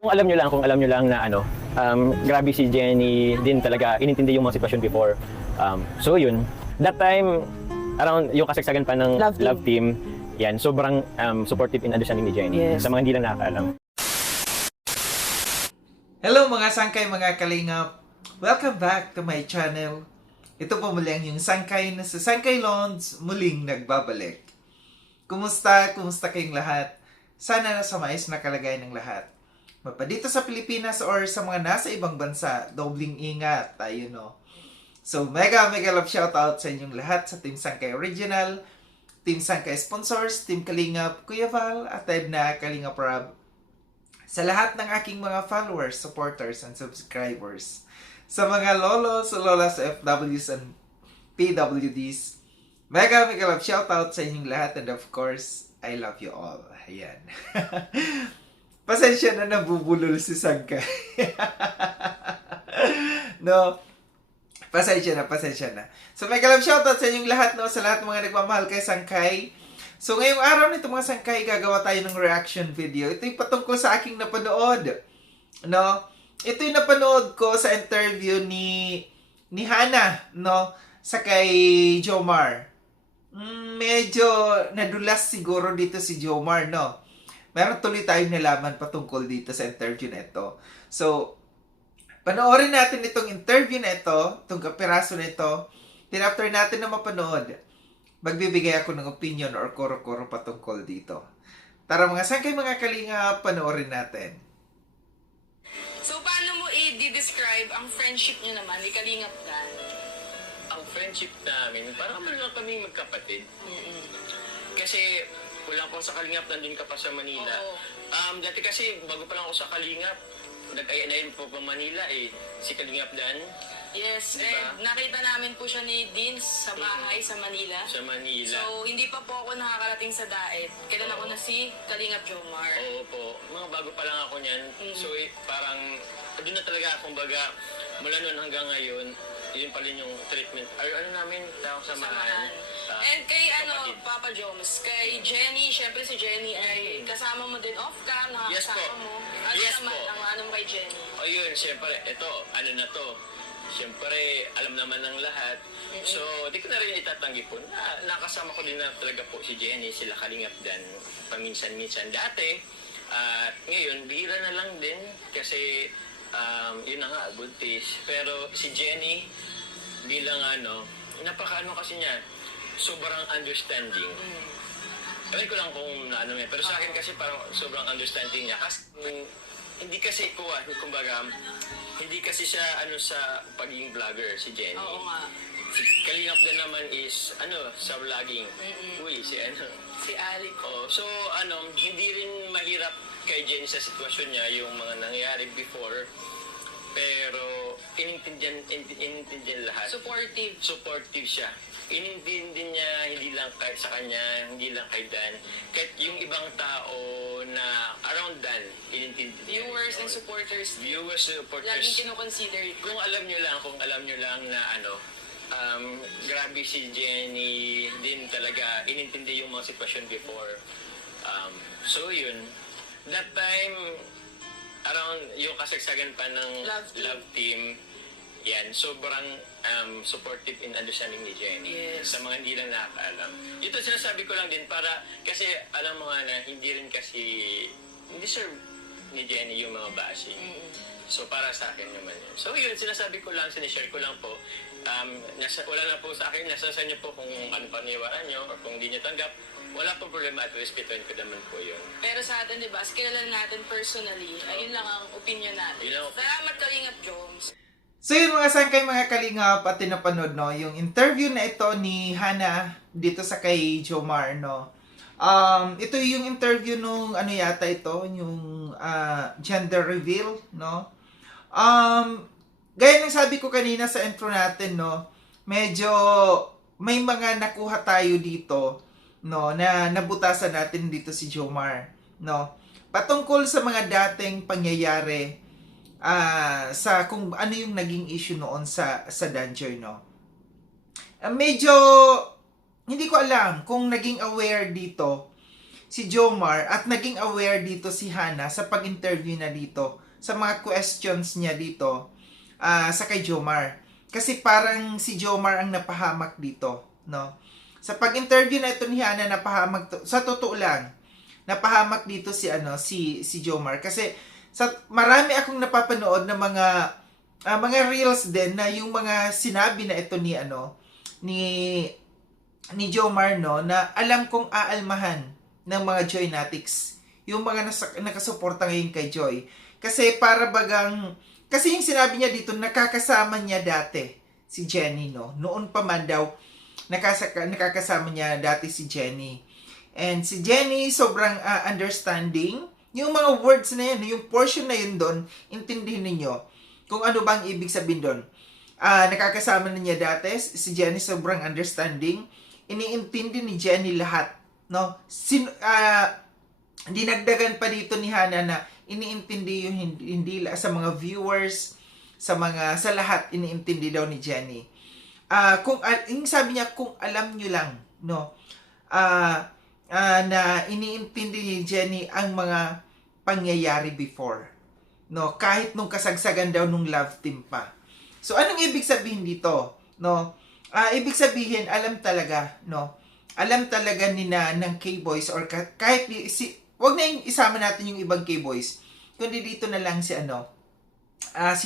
Kung alam nyo lang na grabe si Jenny din talaga, inintindi yung mga sitwasyon before. So yun, that time, around yung kasagsagan pa ng Love Team, yan, sobrang supportive in understanding ni Jenny. Yes. Sa mga hindi lang nakakaalam. Hello mga sangkay, mga kalingap! Welcome back to my channel. Ito po muli ang yung sangkay na sa Sangkay Lons muling nagbabalik. Kumusta? Kumusta kayong lahat? Sana nasa maayos na kalagayan ng lahat. Mapa dito sa Pilipinas or sa mga nasa ibang bansa, dobling ingat tayo, no? So, mega love shoutout sa inyong lahat sa Team Sangkay Original, Team Sangkay Sponsors, Team Kalingap, Kuya Val, at Edna Kalingap Rob. Sa lahat ng aking mga followers, supporters, and subscribers. Sa mga lolos, lolas, FWs, and PWDs, mega love shoutout sa inyong lahat, and of course, I love you all. Ayan. Pasensya na nabubulol si Sangkay. No. Pasensya na. So, mega love shoutout sa inyong lahat, no? Sa lahat ng mga nagmamahal kay Sangkay. So, ngayong araw nito mga Sangkay, gagawa tayo ng reaction video. Ito yung patungkol sa aking napanood. No? Ito yung napanood ko sa interview ni Hana, no? Sa kay Jomar. Medyo nadulas siguro dito si Jomar, no? Meron tuloy tayong nalaman patungkol dito sa interview na ito. So, panoorin natin itong interview na ito, itong kapiraso na ito. Then after natin na mapanood, magbibigay ako ng opinion or koro-koro patungkol dito. Tara mga sangkay, mga kalinga, panoorin natin. So, paano mo i-describe ang friendship niyo naman ni Kalingap Dan? Ang friendship namin, parang lang kami magkapatid. Kasi wala akong sa Kalingap, nandun ka pa sa Manila. Oo. Dati kasi, bago pa lang ako sa Kalingap, nag-ayanayin po pa Manila si Kalingap Dan. Yes, Diba? and nakita namin po siya ni Deans sa bahay sa Manila. Sa Manila. So, hindi pa po ako nakakarating sa Daet. Kailan ako na si Kalingap Jomar. Oo po, mga bago pa lang ako niyan. So parang, doon na talaga, kumbaga, mula noon hanggang ngayon, yun pa rin yung treatment. Ano namin, tawag samahan. And kay kapatid. Papa Joms, kay Jenny, syempre si Jenny ay kasama mo din off-cam, Yes nakakasama po. mo. Ano Yes naman po. ang ano mo kay Jenny? O yun, siyempre, ito, ano na to. Siyempre, alam naman ng lahat. So, di ko na rin itatanggi po na nakasama ko din na talaga po si Jenny, sila Kalingap Dan, paminsan-minsan dati. At ngayon, bihira na lang din kasi yun na nga, buntis. Pero si Jenny, bilang napaka-ano kasi niya, sobrang understanding. Alam ko lang kung naano niya. Pero sa akin kasi parang sobrang understanding niya. Kasi hindi kasi kumbaga, hindi kasi siya sa pagiging vlogger, si Jenny. Oo nga. Si Kalingap din naman is sa vlogging. Uy, si Si Alec. So hindi rin mahirap kay Jenny sa sitwasyon niya yung mga nangyayari before. Pero inintindihan lahat. Supportive siya. Inintindihan niya hindi lang sa kanya, hindi lang kay Dan. Kahit yung ibang tao na around Dan, inintindihan. Viewers and supporters. Supporters. Laging kinukonsider. Kung alam nyo lang na grabe si Jenny din talaga, inintindi yung mga sitwasyon before. So yun, that time, around yung kasagsagan pa ng Love Team, yan, sobrang supportive in understanding ni Jenny. Yes. Sa mga hindi lang nakakaalam. Ito sinasabi ko lang din para, kasi alam mo nga na hindi deserve ni Jenny yung mga bashing. So para sa akin naman yun. So yun, sinasabi ko lang, sinishare ko lang po. Wala na po sa akin, nasa sa inyo po kung ano paniwaran nyo or kung hindi nyo tanggap. Wala po problema at respetuhin ko naman po yun. Pero sa atin, di ba, kilala natin personally, ayun lang ang opinion natin. Salamat Kalingap Joms. So yun mga sangkay, mga kalingap, at tinapanood, no, yung interview na ito ni Hana dito sa kay Jomar, no. Ito yung interview nung yata ito, yung gender reveal, no. Gaya ng sabi ko kanina sa intro natin, no, medyo may mga nakuha tayo dito, no, na nabutasan natin dito si Jomar, no. Patungkol sa mga dating pangyayari sa kung ano yung naging issue noon sa Danger, no. Medyo hindi ko alam kung naging aware dito si Jomar at naging aware dito si Hana sa pag-interview na dito, sa mga questions niya dito sa kay Jomar. Kasi parang si Jomar ang napahamak dito, no? Sa pag-interview na ito ni Hana, napahamak to. Sa totoo lang, napahamak dito si Jomar kasi marami akong napapanood na mga reels din na yung mga sinabi na ito ni Jomar, no, na alam kong aalmahan ng mga Joynatics, yung mga nakasuporta ngayon kay Joy. Kasi kasi yung sinabi niya dito, nakakasama niya dati si Jenny, no? Noon pa man daw, nakakasama niya dati si Jenny. And si Jenny, sobrang understanding. Yung mga words na yun, yung portion na yun doon, intindihin ninyo kung ano bang ibig sabihin doon. Nakakasama na niya dati, si Jenny sobrang understanding. Iniintindi ni Jenny lahat, no? Dinagdagan pa dito ni Hana na iniintindi yung hindi sa mga viewers, sa lahat iniintindi daw ni Jenny. Yung sabi niya, kung alam nyo lang, no, na iniintindi ni Jenny ang mga pangyayari before, no, kahit nung kasagsagan daw nung love team pa. So anong ibig sabihin dito, no? Ibig sabihin, alam talaga ng K-Boys, or kahit wag na yung isama natin yung ibang K-Boys, kundi dito na lang si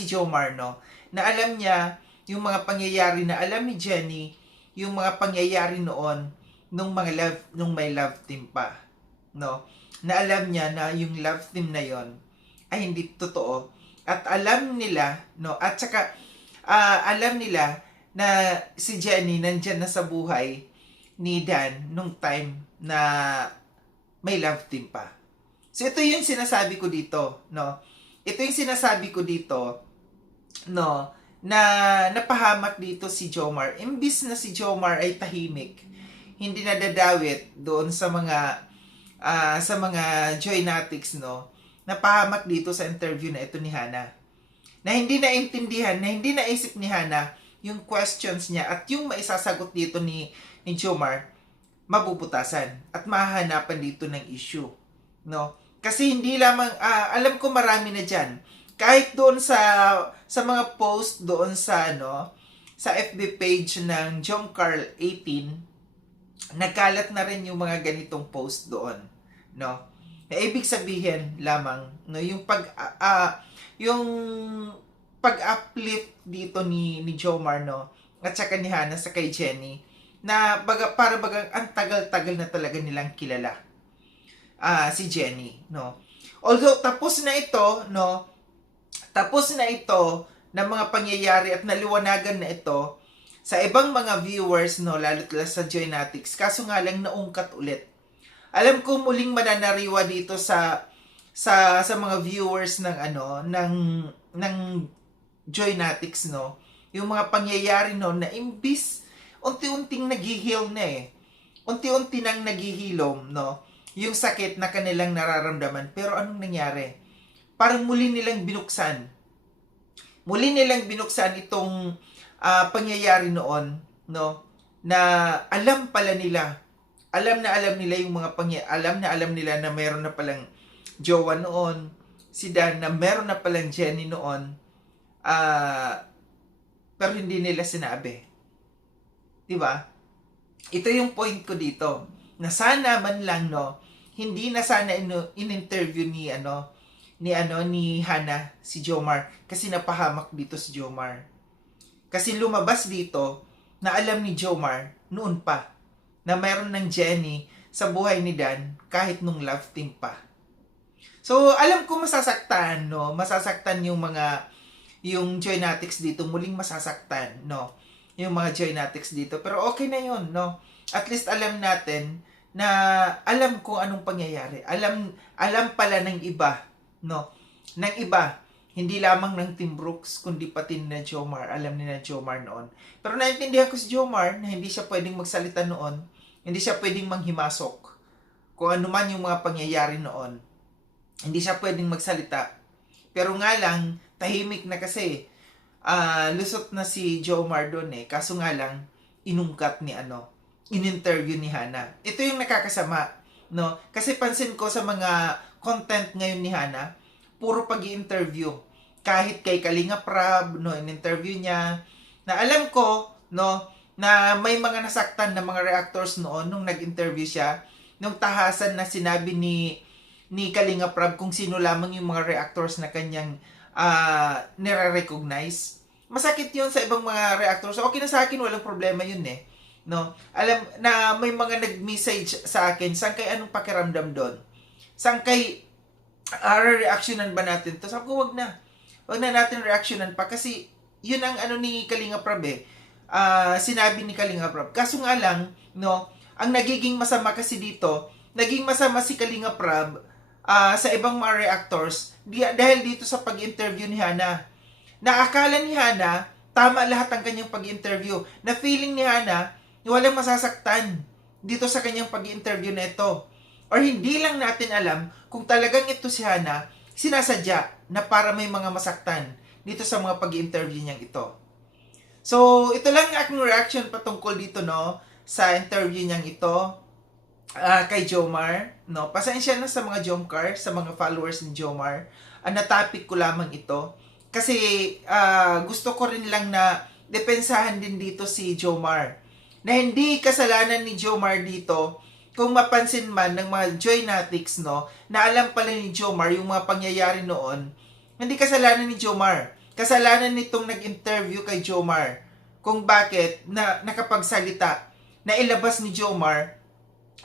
Jomar, no, na alam niya yung mga pangyayari na alam ni Jenny, yung mga pangyayari noon nung may love team pa, no, na alam niya na yung love team na yon ay hindi totoo, at alam nila, no, at saka alam nila na si Jenny nandyan na sa buhay ni Dan nung time na may love team pa. So ito yung sinasabi ko dito, no? Ito yung sinasabi ko dito, no, na napahamak dito si Jomar. Imbis na si Jomar ay tahimik, hindi nadadawit doon sa mga Joynatics, no? Napahamak dito sa interview na ito ni Hana. Na hindi naintindihan, na hindi naisip ni Hana yung questions niya at yung maisasagot dito ni Jomar, mabubutasan at mahahanapan dito ng issue, no? Kasi hindi lamang alam ko marami na diyan, kahit doon sa mga post doon sa sa FB page ng John Carl 18, nagkalat na rin yung mga ganitong post doon, no? Ibig sabihin lamang, no, yung pag-uplift dito ni Jomar, no, at saka ni Hana sa kay Jenny, na para bagang ang tagal-tagal na talaga nilang kilala si Jenny, no. Although tapos na ito ng mga pangyayari at naliwanagan na ito sa ibang mga viewers, no, lalo't sa Joynatics, kaso nga lang naungkat ulit. Alam ko muling mananariwa dito sa mga viewers ng Joynatics, no, yung mga pangyayari, no, na imbis unti-unting naghihil na unti-unti nang naghihilom, no, yung sakit na kanilang nararamdaman. Pero anong nangyari? Parang muli nilang binuksan itong pangyayari noon, no, na alam nila yung mga alam nila na meron na palang jowa noon, si Dan, na meron na palang Jenny noon, pero hindi nila sinabi. Diba? Ito yung point ko dito, na sana man lang, no, hindi na sana in-interview ni Hana si Jomar, kasi napahamak dito si Jomar. Kasi lumabas dito na alam ni Jomar noon pa na mayroon ng Jenny sa buhay ni Dan kahit nung love team pa. So alam ko masasaktan, no, yung Joynatics dito, muling masasaktan, no, yung mga Joynatics dito, pero okay na yun, no. At least alam natin na alam kung anong pangyayari. Alam pala ng iba, no, ng iba, hindi lamang ng Team Brooks, kundi pati na Jomar. Alam ni na Jomar noon. Pero naintindihan ko si Jomar na hindi siya pwedeng magsalita noon, hindi siya pwedeng manghimasok kung ano man yung mga pangyayari noon. Hindi siya pwedeng magsalita. Pero nga lang, tahimik na kasi. Lusot na si Jomar doon kaso nga lang, inungkat in-interview ni Hana. Ito yung nakakasama, no? Kasi pansin ko sa mga content ngayon ni Hana, puro pag-i-interview. Kahit kay Kalinga Prab, no, in-interview niya, na alam ko, no, na may mga nasaktan na mga reactors noon nung nag-interview siya, nung tahasan na sinabi ni Kalinga Prab kung sino lamang yung mga reactors na kanyang nire-recognize. Masakit yun sa ibang mga reactors. Okay na sa akin, walang problema yun eh. No? Alam na may mga nag-message sa akin, Sangkay, anong pakiramdam doon? Sangkay, re-reactionan ba natin to? Sabi ko, wag na. Wag na natin reactionan pa kasi yun ang ano ni Kalinga Prab eh. Sinabi ni Kalinga Prab. Kaso nga lang, no, ang nagiging masama kasi dito, naging masama si Kalinga Prab sa ibang mga reactors dahil dito sa pag-interview ni Hana. Naakala ni Hana, tama lahat ang kanyang pag-interview. Na feeling ni Hana, walang masasaktan dito sa kanyang pag-interview na ito. Or hindi lang natin alam kung talagang ito si Hana, sinasadya na para may mga masaktan dito sa mga pag-interview niyang ito. So, ito lang ang aking reaction patungkol dito, no, sa interview niyang ito kay Jomar, no. Pasensya na sa mga Jomcar, sa mga followers ni Jomar. Na-topic ko lamang ito kasi gusto ko rin lang na depensahan din dito si Jomar. Na hindi kasalanan ni Jomar dito, kung mapansin man ng mga Joynatics, no, na alam pala ni Jomar yung mga pangyayari noon, hindi kasalanan ni Jomar. Kasalanan nitong nag-interview kay Jomar kung bakit na nakapagsalita na ilabas ni Jomar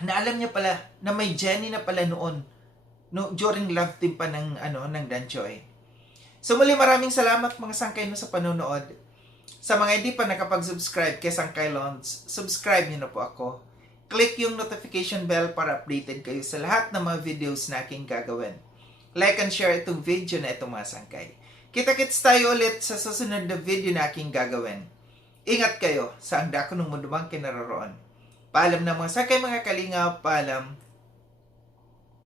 na alam niya pala na may Jenny na pala noon, no, during love team pa ng Danchoy. So muli maraming salamat mga sangkay no sa panonood. Sa mga hindi pa nakapag-subscribe kay Sangkay Lons, subscribe niyo na po ako. Click yung notification bell para updated kayo sa lahat ng mga videos na aking gagawin. Like and share itong video na itong mga sangkay. Kita-kits tayo ulit sa susunod na video na aking gagawin. Ingat kayo sa ang dako ng mundo mang kinaroroon. Paalam na mga sangkay mga kalinga, paalam.